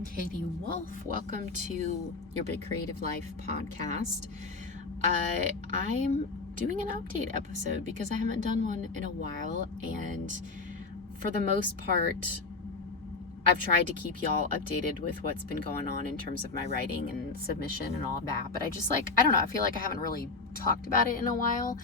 I'm Katie Wolf. Welcome to your Big Creative Life podcast. I'm doing an update episode because I haven't done one in a while, and for the most part, I've tried to keep y'all updated with what's been going on in terms of my writing and submission and all of that, but I don't know, I feel like I haven't really talked about it in a while.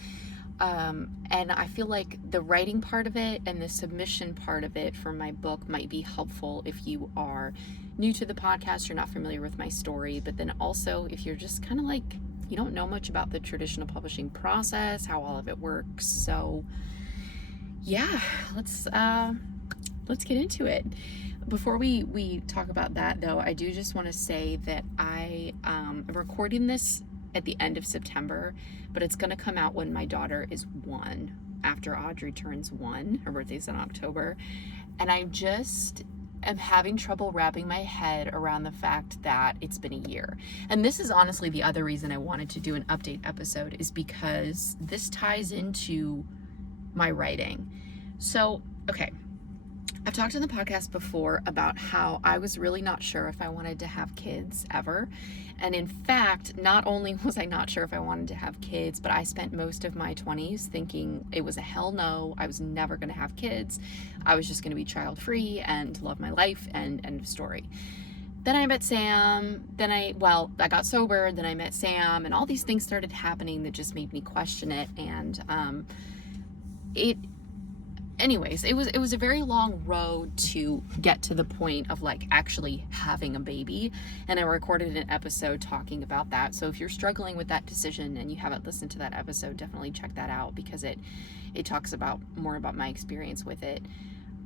And I feel like the writing part of it and the submission part of it for my book might be helpful if you are new to the podcast, you're not familiar with my story, but then also if you're just kind of like, you don't know much about the traditional publishing process, how all of it works. So yeah, let's get into it. Before we talk about that though, I do just want to say that I am recording this at the end of September, but it's going to come out when my daughter is 1, after Audrey turns 1. Her birthday's in October, and I just am having trouble wrapping my head around the fact that it's been a year. And this is honestly the other reason I wanted to do an update episode, is because this ties into my writing. So, okay, I've talked in the podcast before about how I was really not sure if I wanted to have kids ever. And in fact, not only was I not sure if I wanted to have kids, but I spent most of my 20s thinking it was a hell no. I was never going to have kids. I was just going to be child free and love my life, and end of story. Then I met Sam. I got sober. Then I met Sam, and all these things started happening that just made me question it. And anyways, it was a very long road to get to the point of like actually having a baby, and I recorded an episode talking about that. So if you're struggling with that decision and you haven't listened to that episode, definitely check that out, because it talks about more about my experience with it.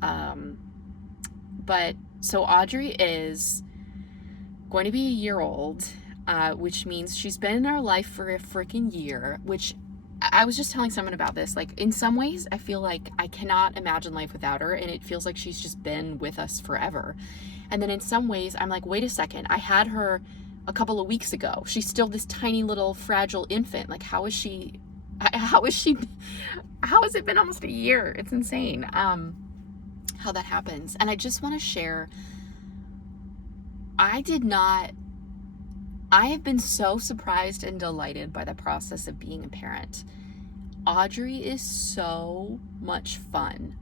But so Audrey is going to be a year old, which means she's been in our life for a freaking year, which I was just telling someone about this. Like, in some ways, I feel like I cannot imagine life without her, and it feels like she's just been with us forever. And then in some ways, I'm like, wait a second, I had her a couple of weeks ago. She's still this tiny little fragile infant. Like, how has it been almost a year? It's insane how that happens. And I just want to share, I have been so surprised and delighted by the process of being a parent. Audrey is so much fun,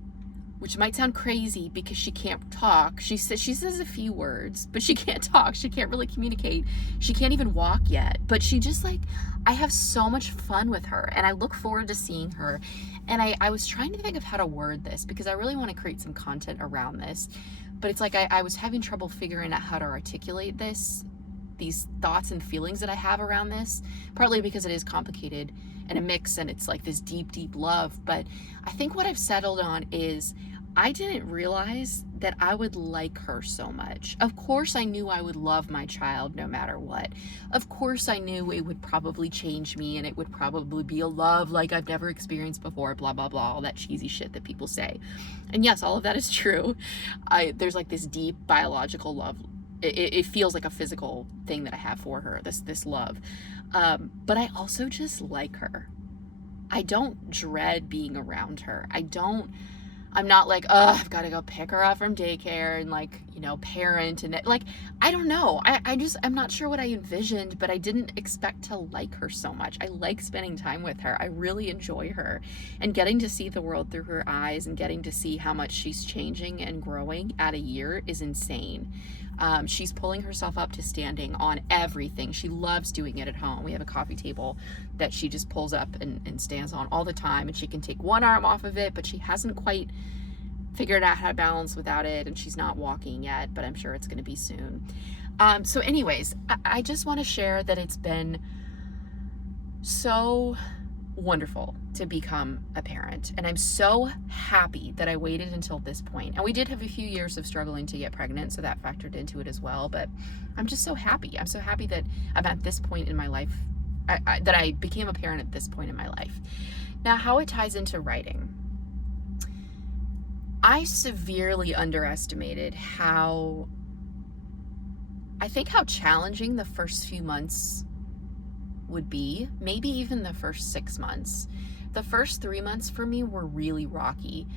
which might sound crazy because she can't talk. She says a few words, but she can't talk. She can't really communicate. She can't even walk yet, but she just I have so much fun with her, and I look forward to seeing her. And I was trying to think of how to word this, because I really want to create some content around this, but it's like I was having trouble figuring out how to articulate these thoughts and feelings that I have around this, partly because it is complicated and a mix, and it's like this deep, deep love. But I think what I've settled on is I didn't realize that I would like her so much. Of course, I knew I would love my child no matter what. Of course, I knew it would probably change me, and it would probably be a love like I've never experienced before, blah, blah, blah, all that cheesy shit that people say. And yes, all of that is true. There's like this deep biological love. It feels like a physical thing that I have for her, this love. But I also just like her. I don't dread being around her. I'm not like, I've got to go pick her up from daycare and parent, and I don't know. I'm not sure what I envisioned, but I didn't expect to like her so much. I like spending time with her. I really enjoy her, and getting to see the world through her eyes and getting to see how much she's changing and growing at a year is insane. She's pulling herself up to standing on everything. She loves doing it at home. We have a coffee table that she just pulls up and stands on all the time, and she can take one arm off of it, but she hasn't quite figured out how to balance without it, and she's not walking yet, but I'm sure it's going to be soon. So anyways, I just want to share that it's been so wonderful to become a parent, and I'm so happy that I waited until this point. And we did have a few years of struggling to get pregnant, so that factored into it as well, but I'm just so happy. I'm so happy that I'm at this point in my life, that I became a parent at this point in my life. Now, how it ties into writing. I severely underestimated how challenging the first few months would be, maybe even the first 6 months. The first 3 months for me were really rocky.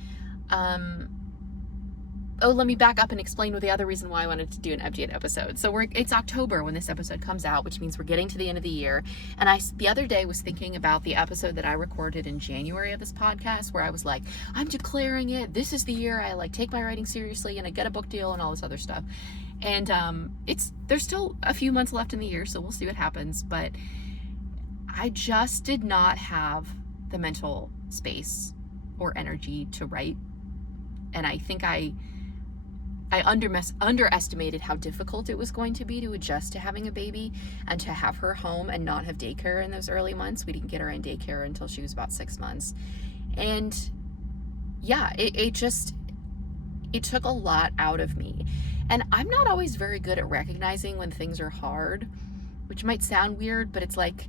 let me back up and explain the other reason why I wanted to do an update episode. So it's October when this episode comes out, which means we're getting to the end of the year. And the other day was thinking about the episode that I recorded in January of this podcast, where I was like, I'm declaring it. This is the year I like take my writing seriously and I get a book deal and all this other stuff. And there's still a few months left in the year, so we'll see what happens. But I just did not have the mental space or energy to write. And I think I underestimated how difficult it was going to be to adjust to having a baby and to have her home and not have daycare in those early months. We didn't get her in daycare until she was about 6 months. And yeah, it took a lot out of me. And I'm not always very good at recognizing when things are hard, which might sound weird, but it's like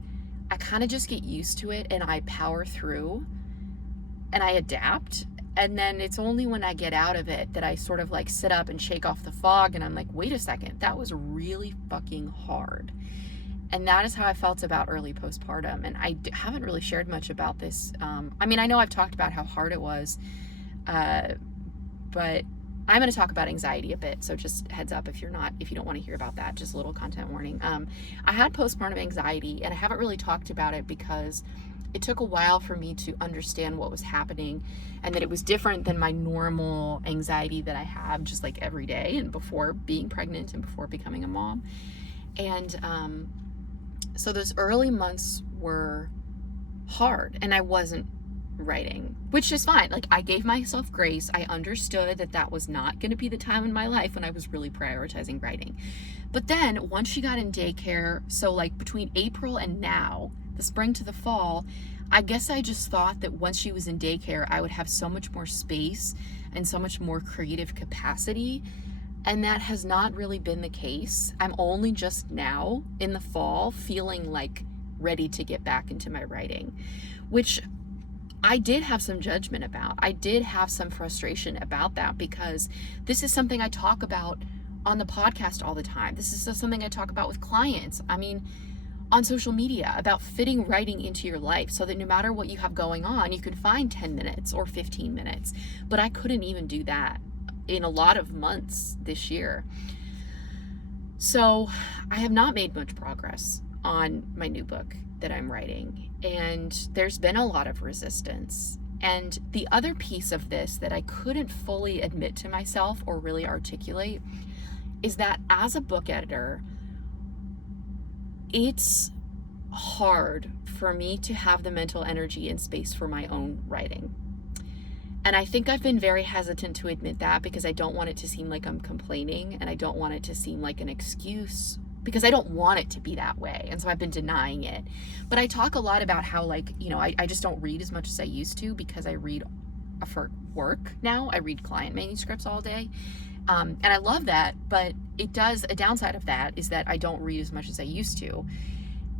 I kind of just get used to it and I power through and I adapt. And then it's only when I get out of it that I sort of like sit up and shake off the fog and I'm like, wait a second, that was really fucking hard. And that is how I felt about early postpartum. And I haven't really shared much about this. I mean, I know I've talked about how hard it was, but I'm going to talk about anxiety a bit. So just heads up if you don't want to hear about that, just a little content warning. I had postpartum anxiety and I haven't really talked about it because it took a while for me to understand what was happening and that it was different than my normal anxiety that I have just like every day and before being pregnant and before becoming a mom. And so those early months were hard and I wasn't writing, which is fine. Like I gave myself grace. I understood that that was not going to be the time in my life when I was really prioritizing writing. But then once she got in daycare, so like between April and now, the spring to the fall, I guess I just thought that once she was in daycare, I would have so much more space and so much more creative capacity. And that has not really been the case. I'm only just now in the fall feeling like ready to get back into my writing, which I did have some judgment about. I did have some frustration about that because this is something I talk about on the podcast all the time. This is something I talk about with clients. I mean, on social media, about fitting writing into your life so that no matter what you have going on, you can find 10 minutes or 15 minutes. But I couldn't even do that in a lot of months this year. So I have not made much progress on my new book that I'm writing. And there's been a lot of resistance. And the other piece of this that I couldn't fully admit to myself or really articulate is that as a book editor, it's hard for me to have the mental energy and space for my own writing. And I think I've been very hesitant to admit that because I don't want it to seem like I'm complaining and I don't want it to seem like an excuse because I don't want it to be that way. And so I've been denying it. But I talk a lot about how I just don't read as much as I used to because I read for work now. I read client manuscripts all day. And I love that, but a downside of that is that I don't read as much as I used to.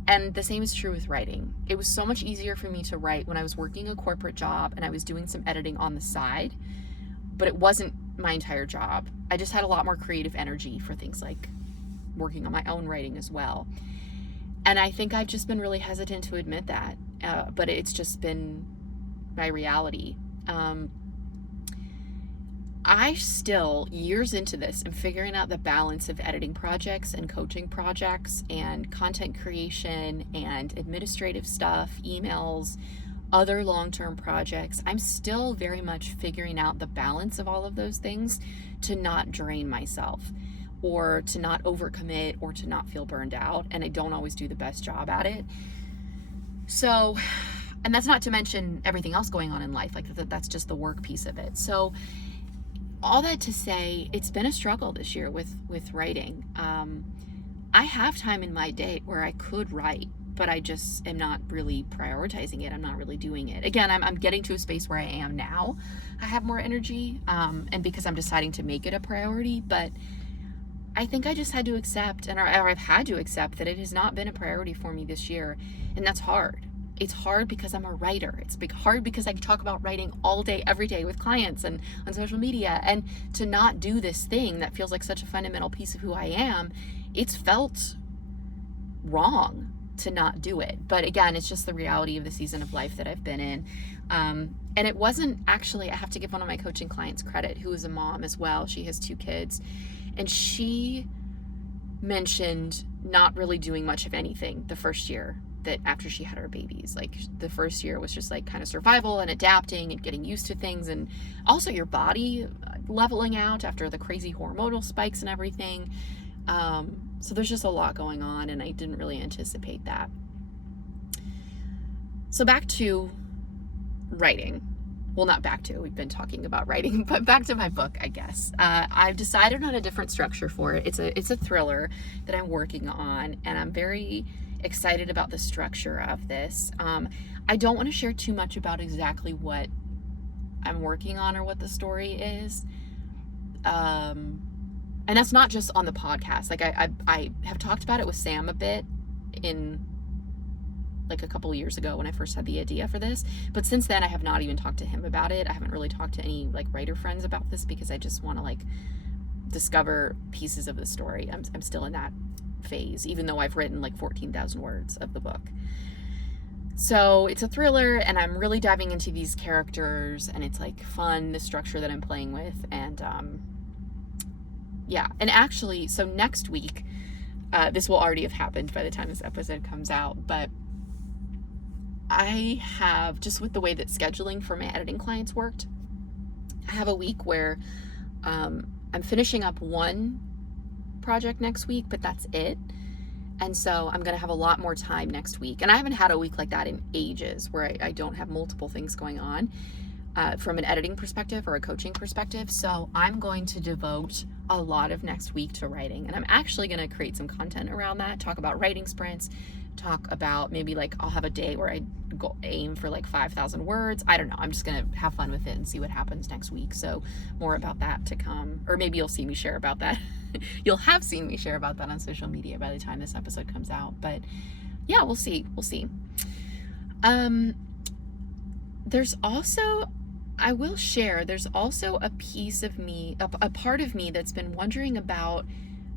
And the same is true with writing. It was so much easier for me to write when I was working a corporate job and I was doing some editing on the side, but it wasn't my entire job. I just had a lot more creative energy for things like working on my own writing as well. And I think I've just been really hesitant to admit that, but it's just been my reality. I still, years into this, am figuring out the balance of editing projects and coaching projects and content creation and administrative stuff, emails, other long-term projects. I'm still very much figuring out the balance of all of those things to not drain myself or to not overcommit or to not feel burned out. And I don't always do the best job at it. So, and that's not to mention everything else going on in life. Like that's just the work piece of it. So all that to say, it's been a struggle this year with writing. I have time in my day where I could write, but I just am not really prioritizing it. I'm not really doing it. Again, I'm getting to a space where I am now. I have more energy, and because I'm deciding to make it a priority, but I think I just had to accept, or I've had to accept that it has not been a priority for me this year, and that's hard. It's hard because I'm a writer. It's hard because I talk about writing all day, every day with clients and on social media. And to not do this thing that feels like such a fundamental piece of who I am, it's felt wrong. to not do it. But again, it's just the reality of the season of life that I've been in. And it wasn't actually, I have to give one of my coaching clients credit, who is a mom as well. She has 2 kids, and she mentioned not really doing much of anything the first year that after she had her babies. Like, the first year was just like kind of survival and adapting and getting used to things, and also your body leveling out after the crazy hormonal spikes and everything. So there's just a lot going on, and I didn't really anticipate that. So back to writing. Well, not back to, we've been talking about writing, but back to my book, I guess. I've decided on a different structure for it. It's a thriller that I'm working on, and I'm very excited about the structure of this. I don't want to share too much about exactly what I'm working on or what the story is. And that's not just on the podcast. Like, I have talked about it with Sam a bit in like a couple years ago when I first had the idea for this, but since then I have not even talked to him about it. I haven't really talked to any like writer friends about this because I just want to like discover pieces of the story. I'm still in that phase, even though I've written like 14,000 words of the book. So it's a thriller, and I'm really diving into these characters, and it's like fun, the structure that I'm playing with. And yeah, and actually, so next week, this will already have happened by the time this episode comes out, but I have, just with the way that scheduling for my editing clients worked, I have a week where I'm finishing up one project next week, but that's it. And so I'm going to have a lot more time next week. And I haven't had a week like that in ages, where I don't have multiple things going on from an editing perspective or a coaching perspective. So I'm going to devote a lot of next week to writing. And I'm actually going to create some content around that, talk about writing sprints, talk about maybe like I'll have a day where I go aim for like 5,000 words. I don't know. I'm just going to have fun with it and see what happens next week. So more about that to come, or maybe you'll see me share about that. You'll have seen me share about that on social media by the time this episode comes out. But yeah, we'll see. There's also, I will share, there's also a piece of me, a part of me that's been wondering about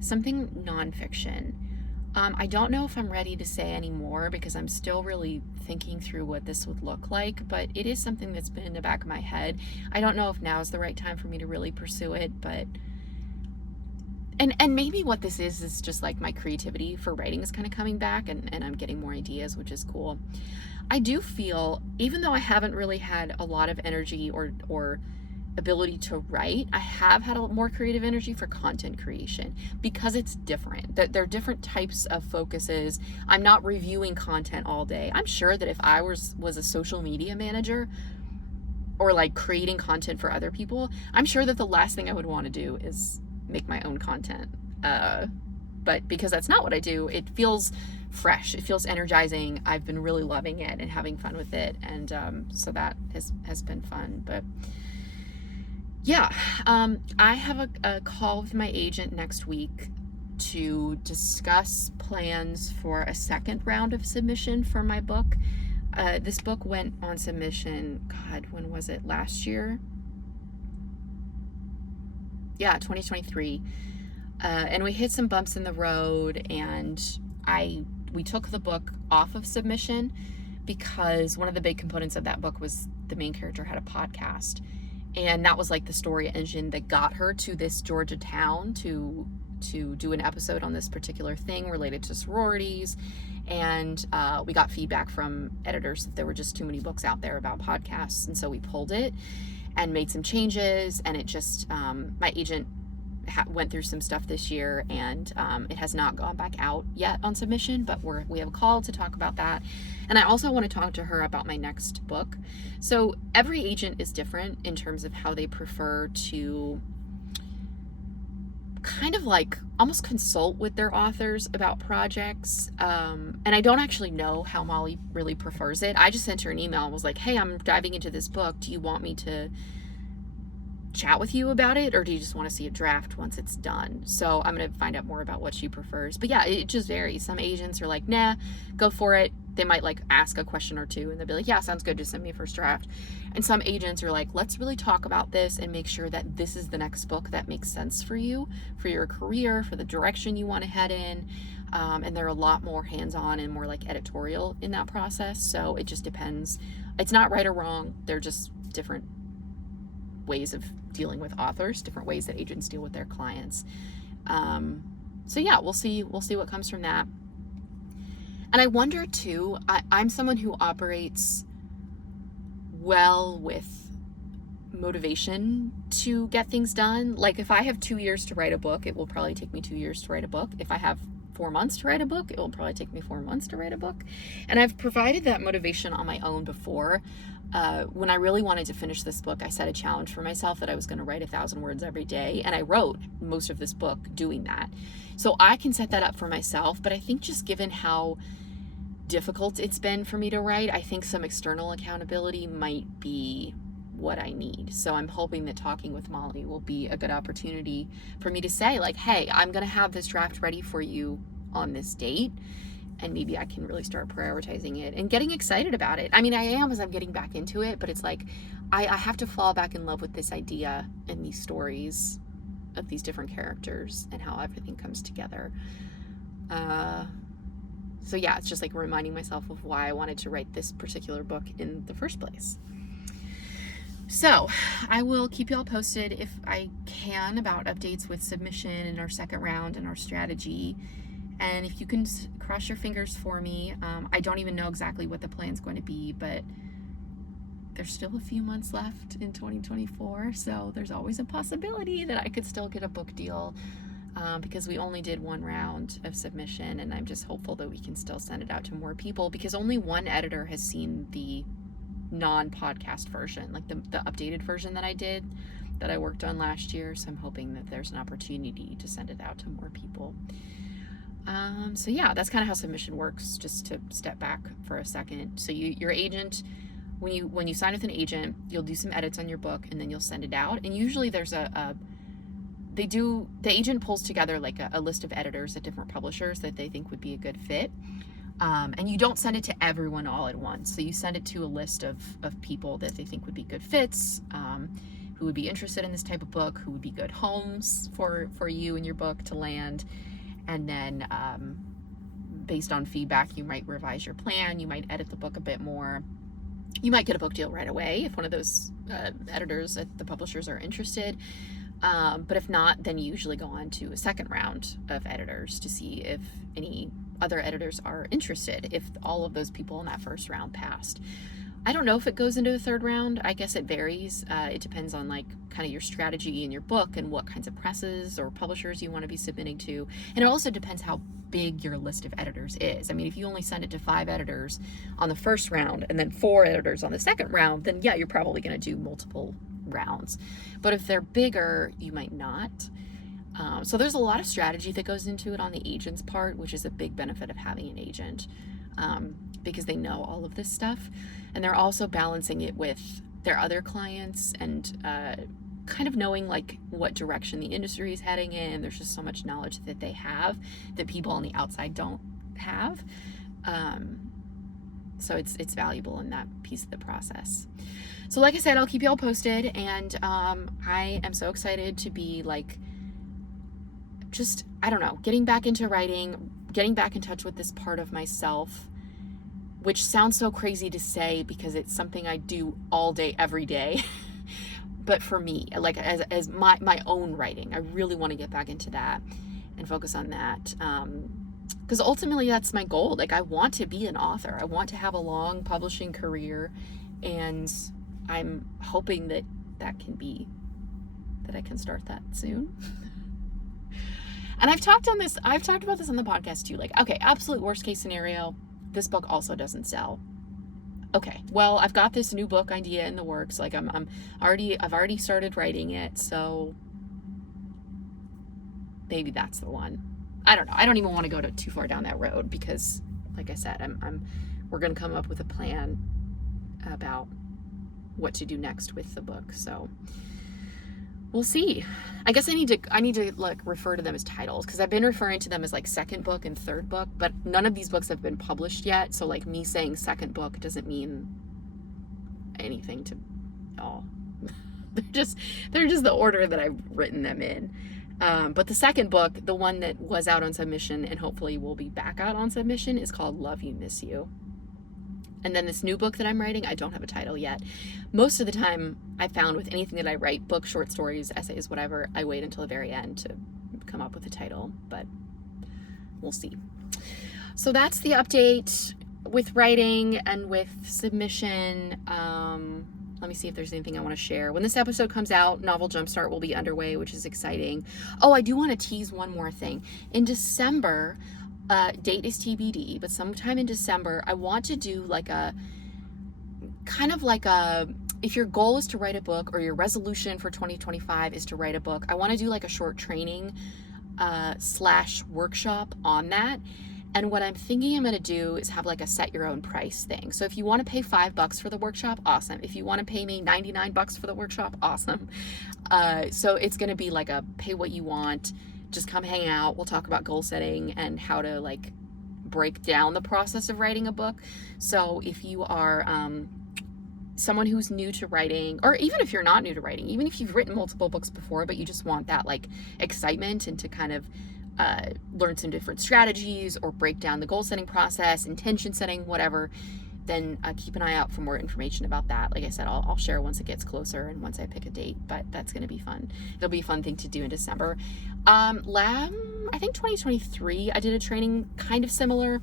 something nonfiction. I don't know if I'm ready to say any more because I'm still really thinking through what this would look like, but it is something that's been in the back of my head. I don't know if now is the right time for me to really pursue it, but and maybe what this is just like my creativity for writing is kind of coming back, and I'm getting more ideas, which is cool. I do feel, even though I haven't really had a lot of energy or ability to write, I have had a more creative energy for content creation because it's different. There are different types of focuses. I'm not reviewing content all day. I'm sure that if I was a social media manager or like creating content for other people, I'm sure that the last thing I would want to do is make my own content. But because that's not what I do, it feels fresh. It feels energizing. I've been really loving it and having fun with it. And so that has been fun. But yeah, I have a call with my agent next week to discuss plans for a second round of submission for my book. This book went on submission, God, when was it? Last year? Yeah, 2023. And we hit some bumps in the road, and we took the book off of submission because one of the big components of that book was the main character had a podcast. And that was like the story engine that got her to this Georgia town to do an episode on this particular thing related to sororities. And we got feedback from editors that there were just too many books out there about podcasts. And so we pulled it and made some changes. And it just, my agent went through some stuff this year, and it has not gone back out yet on submission, but we have a call to talk about that. And I also want to talk to her about my next book. So every agent is different in terms of how they prefer to kind of like almost consult with their authors about projects. And I don't actually know how Molly really prefers it. I just sent her an email and was like, hey, I'm diving into this book. Do you want me to chat with you about it, or do you just want to see a draft once it's done? So I'm going to find out more about what she prefers. But yeah, it just varies. Some agents are like, nah, go for it. They might like ask a question or two and they'll be like, yeah, sounds good, just send me a first draft. And some agents are like, let's really talk about this and make sure that this is the next book that makes sense for you, for your career, for the direction you want to head in. And they're a lot more hands-on and more like editorial in that process. So it just depends. It's not right or wrong. They're just different ways of dealing with authors, different ways that agents deal with their clients. So yeah, we'll see what comes from that. And I wonder too, I'm someone who operates well with motivation to get things done. Like if I have 2 years to write a book, it will probably take me 2 years to write a book. If I have 4 months to write a book, it will probably take me 4 months to write a book. And I've provided that motivation on my own before. When I really wanted to finish this book, I set a challenge for myself that I was going to write 1,000 words every day. And I wrote most of this book doing that. So I can set that up for myself. But I think just given how difficult it's been for me to write, I think some external accountability might be what I need. So I'm hoping that talking with Molly will be a good opportunity for me to say like, hey, I'm going to have this draft ready for you on this date. And maybe I can really start prioritizing it and getting excited about it. I mean, I am as I'm getting back into it, but it's like, I have to fall back in love with this idea and these stories of these different characters and how everything comes together. So yeah, it's just like reminding myself of why I wanted to write this particular book in the first place. So I will keep you all posted if I can about updates with submission and our second round and our strategy. And if you can cross your fingers for me, I don't even know exactly what the plan's going to be, but there's still a few months left in 2024. So there's always a possibility that I could still get a book deal. Because we only did 1 round of submission, and I'm just hopeful that we can still send it out to more people, because only one editor has seen the non-podcast version, like the updated version that I worked on last year. So I'm hoping that there's an opportunity to send it out to more people. So yeah, that's kind of how submission works, just to step back for a second. So your agent, when you sign with an agent, you'll do some edits on your book and then you'll send it out. And usually there's the agent pulls together like a list of editors at different publishers that they think would be a good fit. And you don't send it to everyone all at once. So you send it to a list of people that they think would be good fits, who would be interested in this type of book, who would be good homes for you and your book to land. And then based on feedback, you might revise your plan. You might edit the book a bit more. You might get a book deal right away if one of those editors at the publishers are interested. But if not, then you usually go on to a second round of editors to see if any other editors are interested, if all of those people in that first round passed. I don't know if it goes into the third round. I guess it varies. It depends on like kind of your strategy in your book and what kinds of presses or publishers you want to be submitting to. And it also depends how big your list of editors is. I mean, if you only send it to 5 editors on the first round and then 4 editors on the second round, then yeah, you're probably going to do multiple rounds. But if they're bigger, you might not. So there's a lot of strategy that goes into it on the agent's part, which is a big benefit of having an agent, because they know all of this stuff. And they're also balancing it with their other clients and kind of knowing like what direction the industry is heading in. There's just so much knowledge that they have that people on the outside don't have. So it's valuable in that piece of the process. So like I said, I'll keep you all posted, and I am so excited to be like, just, I don't know, getting back into writing, getting back in touch with this part of myself, which sounds so crazy to say because it's something I do all day, every day. But for me, like as my own writing, I really want to get back into that and focus on that. Because ultimately that's my goal. Like I want to be an author. I want to have a long publishing career, and I'm hoping that I can start that soon. And I've talked about this on the podcast too. Like, okay, absolute worst case scenario, this book also doesn't sell. Okay, well, I've got this new book idea in the works. Like I've already started writing it, so maybe that's the one. I don't know. I don't even want to go too far down that road because, like I said, we're going to come up with a plan about what to do next with the book. So we'll see. I guess I need to like refer to them as titles, because I've been referring to them as like second book and third book, but none of these books have been published yet. So like me saying second book doesn't mean anything to y'all. They're just the order that I've written them in. But the second book, the one that was out on submission and hopefully will be back out on submission, is called Love You, Miss You. And then this new book that I'm writing, I don't have a title yet. Most of the time, I found with anything that I write, books, short stories, essays, whatever, I wait until the very end to come up with a title, but we'll see. So that's the update with writing and with submission. Let me see if there's anything I want to share. When this episode comes out, Novel Jumpstart will be underway, which is exciting. Oh, I do want to tease one more thing. In December, date is TBD, but sometime in December, I want to do like a, kind of like a, if your goal is to write a book or your resolution for 2025 is to write a book, I want to do like a short training / workshop on that. And what I'm thinking I'm going to do is have like a set your own price thing. So if you want to pay $5 for the workshop, awesome. If you want to pay me $99 for the workshop, awesome. So it's going to be like a pay what you want, just come hang out. We'll talk about goal setting and how to like break down the process of writing a book. So if you are someone who's new to writing, or even if you're not new to writing, even if you've written multiple books before, but you just want that like excitement and to kind of learn some different strategies or break down the goal setting process, intention setting, whatever, then keep an eye out for more information about that. Like I said, I'll share once it gets closer and once I pick a date, but that's going to be fun. It'll be a fun thing to do in December. I think 2023, I did a training kind of similar,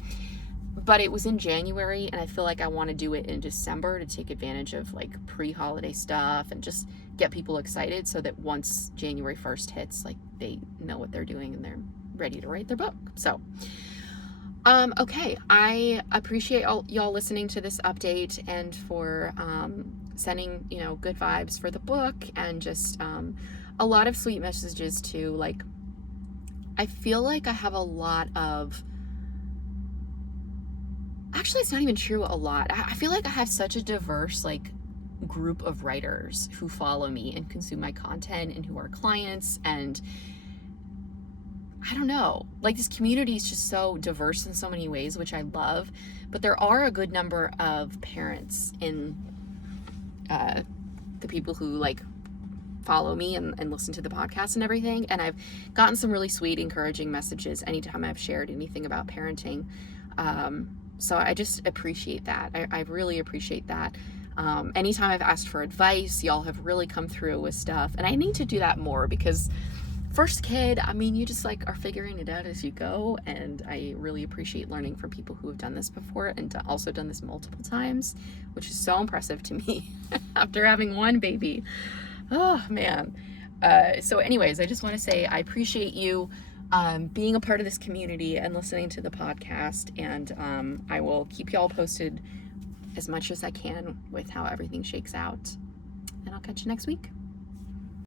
but it was in January, and I feel like I want to do it in December to take advantage of like pre-holiday stuff and just get people excited so that once January 1st hits, like they know what they're doing and they're ready to write their book. So, okay. I appreciate y'all listening to this update and for, sending, good vibes for the book and just, a lot of sweet messages too. Like, I feel like I have a lot of, actually, it's not even true a lot. I feel like I have such a diverse, like, group of writers who follow me and consume my content and who are clients, and I don't know, like this community is just so diverse in so many ways, which I love, but there are a good number of parents in the people who like follow me and listen to the podcast and everything, and I've gotten some really sweet, encouraging messages anytime I've shared anything about parenting. So I just appreciate that. I really appreciate that. Anytime I've asked for advice, y'all have really come through with stuff, and I need to do that more because first kid, I mean, you just like are figuring it out as you go, and I really appreciate learning from people who have done this before and also done this multiple times, which is so impressive to me after having one baby. Oh man. So anyways, I just want to say I appreciate you being a part of this community and listening to the podcast, and I will keep y'all posted as much as I can with how everything shakes out, and I'll catch you next week.